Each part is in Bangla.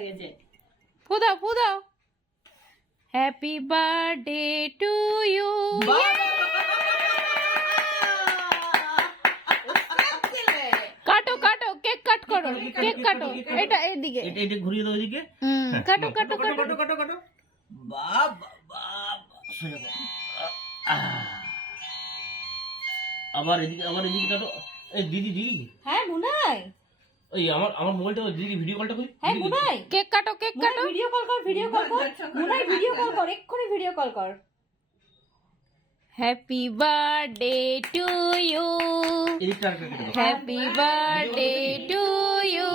হয়ে গেছে। ফু দাও হ্যাপি বার্থডে টু ইউ। কাটো কেক কাট করো, কেক কাটো। এটা এইদিকে, এটা ঘুরিয়ে দাও এদিকে। কাটো আবার এদিকে কাটো। এই দিদি হ্যাঁ মুনাই, ওই আমার মোবাইলটা দিদি ভিডিও কলটা করি। হ্যাঁ মুনাই, কেক কাটো ভিডিও কল কর মুনাই, ভিডিও কল কর, এক্ষুনি ভিডিও কল কর। হ্যাপি বার্থডে টু ইউ, এদিকটা আর কেটে দাও। Happy birthday to you,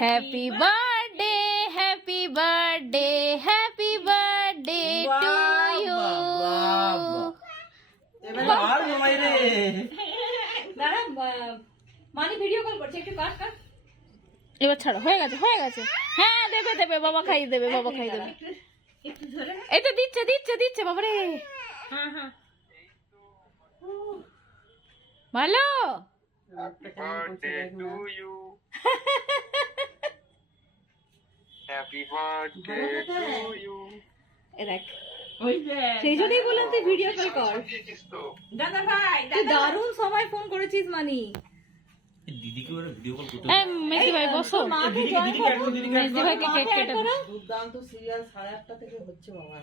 happy birthday happy birthday happy birthday to you. আর মামাই রে। দাঁড়া, মানি ভিডিও কল করছে, একটু কাট। এবার ছাড়ো, হয়ে গেছে। হ্যাঁ দেবে, বাবা খাই দেবে। একটু ধরে নে। এই তো দিচ্ছে বাবারে। হ্যাঁ ভালো। Happy birthday to you. Happy birthday to you. এ দেখ, সেই জন্যই বললাম তুই ভিডিও কল কর। দিয়েছিস তো? দাদা ভাই, তুই দারুণ সময় ফোন করেছিস মানি। দিদিকে ওরা ভিডিও কল করতে। মেসি ভাই বসো, মাকে দিদিকে জয়েন দিদিকে করো, একদম দিদিকে মেসি ভাইকে কেক কেটে দাও। দুর্দান্ত সিরিয়াল 8:30 থেকে হচ্ছে বাবা।